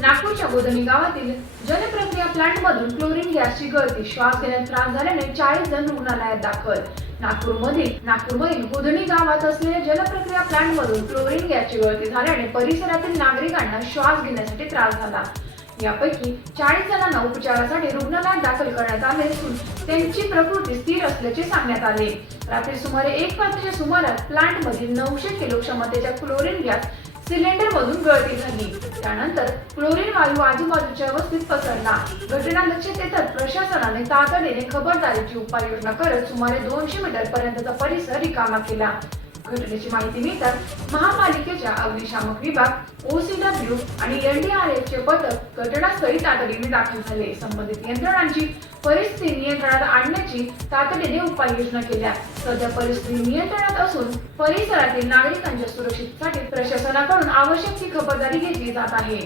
नागपूरच्या गोधनी गावातील जलप्रक्रिया प्लांटमधून क्लोरीन गॅसची गळती, श्वास घेण्यास त्रास झाल्याने 40 जण रुग्णालयात दाखल। नागपूरमधील गोधनी गावात असलेल्या जलप्रक्रिया प्लांटमधून क्लोरीन गॅसची गळती झाल्याने परिसरातील नागरिकांना श्वास घेण्यासाठी त्रास झाला। यापैकी 40 जणांना उपचारासाठी रुग्णालयात दाखल करण्यात आले असून त्यांची प्रकृती स्थिर असल्याचे सांगण्यात आले। रात्री सुमारे 1 वाजताच्या सुमारास प्लांटमधील 900 किलो क्षमतेच्या क्लोरीन गॅस सिलेंडर मधून गळती झाली। त्यानंतर क्लोरीन वायू आजूबाजूच्या वस्तीत पसरला। घटना लक्षात येताच प्रशासनाने तातडीने खबरदारीची उपाययोजना करत सुमारे 200 मीटर पर्यंतचा परिसर रिकामा केला। घटनेची माहिती मिळताच महापालिकेच्या अग्निशामक विभाग, OCW आणि NDRF चे पथक घटनास्थळी तातडीने दाखल झाले। संबंधित यंत्रणांची परिस्थिती नियंत्रणात आणण्याची तातडीने उपाययोजना केल्या। सध्या परिस्थिती नियंत्रणात असून परिसरातील नागरिकांच्या सुरक्षेसाठी प्रशासनाकडून आवश्यक ती खबरदारी घेतली जात आहे।